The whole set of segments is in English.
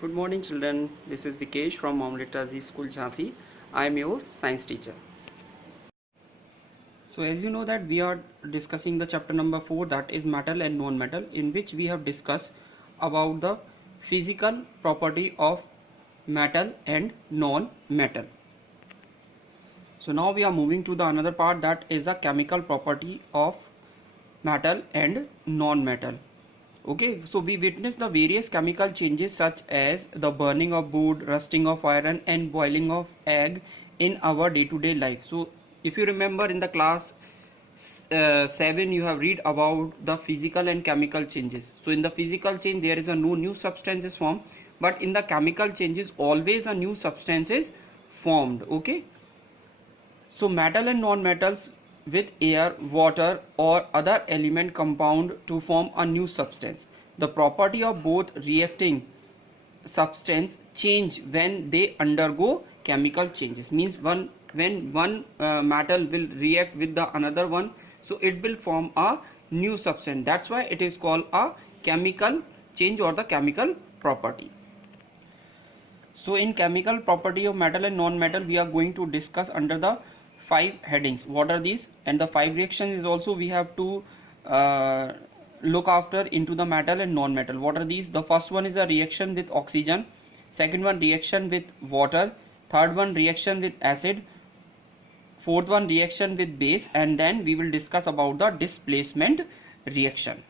Good morning children, this is Vikesh from Mohammed Tazi School Jhansi. I am your science teacher. So as you know that we are discussing the chapter number 4, that is metal and non-metal, in which we have discussed about the physical property of metal and non-metal. So now we are moving to the another part, that is a chemical property of metal and non-metal. Okay, so we witness the various chemical changes such as the burning of wood, rusting of iron and boiling of egg in our day-to-day life. So if you remember in the class 7 you have read about the physical and chemical changes. So in the physical change there is a no new substance is formed, but in the chemical changes always a new substance is formed. Okay, so metal and non-metals with air, water or other element compound to form a new substance. The property of both reacting substance change when they undergo chemical changes. Means when one metal will react with the another one, so it will form a new substance. That's why it is called a chemical change or the chemical property. So in chemical property of metal and non-metal we are going to discuss under the 5 headings. What are these? And the 5 reactions is also we have to look after into the metal and non-metal. What are these? The first one is a reaction with oxygen, second one reaction with water, third one reaction with acid, fourth one reaction with base, and then we will discuss about the displacement reaction.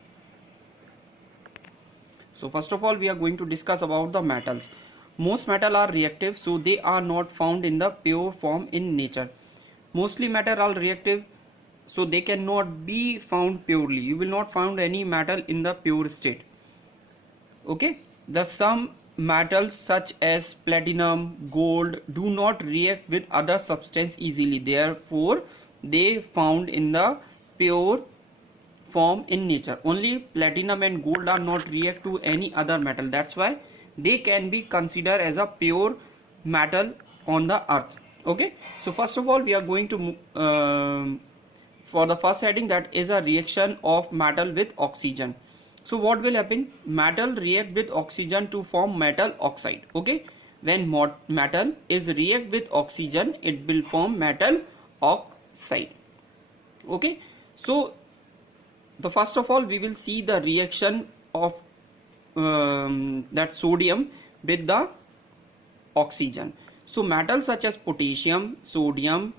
So first of all we are going to discuss about the metals. Most metals are reactive, so they are not found in the pure form in nature. Mostly metal are reactive, so they cannot be found purely. You will not find any metal in the pure state. Okay, the some metals such as platinum, gold do not react with other substance easily, therefore they found in the pure form in nature. Only platinum and gold are not react to any other metal, that's why they can be considered as a pure metal on the earth. Okay, so first of all we are going to for the first heading, that is a reaction of metal with oxygen. So what will happen? Metal react with oxygen to form metal oxide. Okay, when metal is react with oxygen it will form metal oxide. Okay, so the first of all we will see the reaction of that sodium with the oxygen. So metals such as potassium, sodium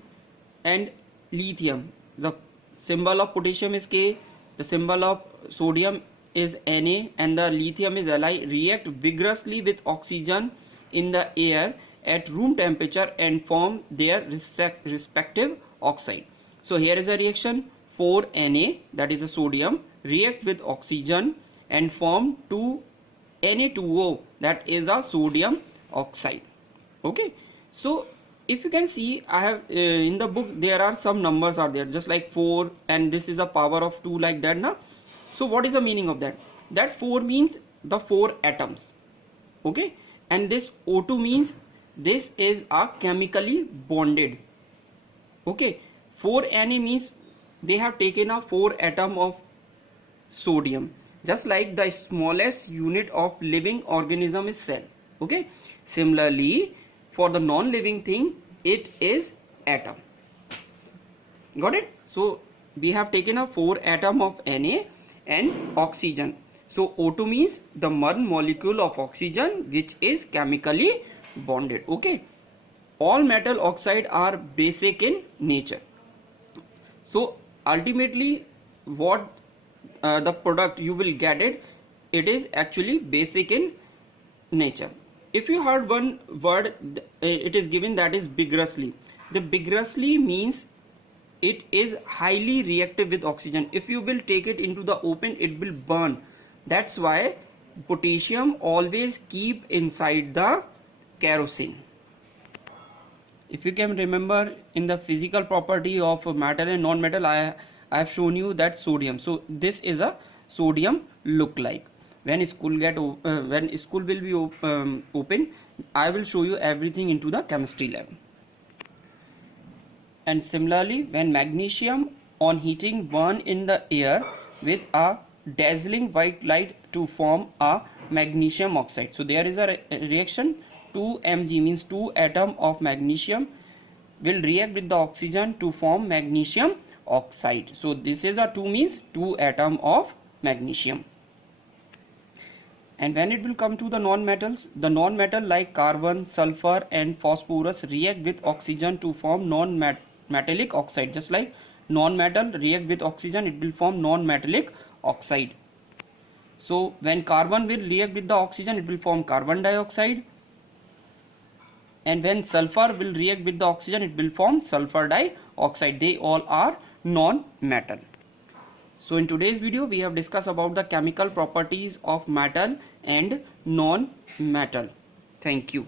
and lithium, the symbol of potassium is K, the symbol of sodium is Na and the lithium is Li, react vigorously with oxygen in the air at room temperature and form their respective oxide. So here is a reaction, 4Na, that is a sodium, react with oxygen and form 2Na2O, that is a sodium oxide. Okay, so if you can see, I have in the book there are some numbers are there, just like 4 and this is a power of 2 like that na. So what is the meaning of that? That 4 means the 4 atoms. Okay, and this O2 means this is a chemically bonded. Okay, 4Na means they have taken a 4 atom of sodium, just like the smallest unit of living organism is cell. Okay, similarly for the non-living thing it is atom. Got it? So we have taken a 4 atom of Na and oxygen. So O2 means the one molecule of oxygen which is chemically bonded. Okay, all metal oxide are basic in nature. So ultimately what the product you will get it is actually basic in nature. If you heard one word it is given, that is vigorously. The vigorously means it is highly reactive with oxygen. If you will take it into the open it will burn. That's why potassium always keep inside the kerosene. If you can remember in the physical property of metal and non-metal, I have shown you that sodium. So this is a sodium look like. When school will be open, I will show you everything into the chemistry lab. And similarly, when magnesium on heating burn in the air with a dazzling white light to form a magnesium oxide. So there is a reaction, 2Mg means 2 atom of magnesium will react with the oxygen to form magnesium oxide. So this is a 2 means 2 atom of magnesium. And when it will come to the non-metals, the non-metal like carbon, sulfur and phosphorus react with oxygen to form non-metallic oxide. Just like non-metal react with oxygen, it will form non-metallic oxide. So when carbon will react with the oxygen, it will form carbon dioxide. And when sulfur will react with the oxygen, it will form sulfur dioxide. They all are non-metal. So in today's video we have discussed about the chemical properties of metal and non-metal. Thank you.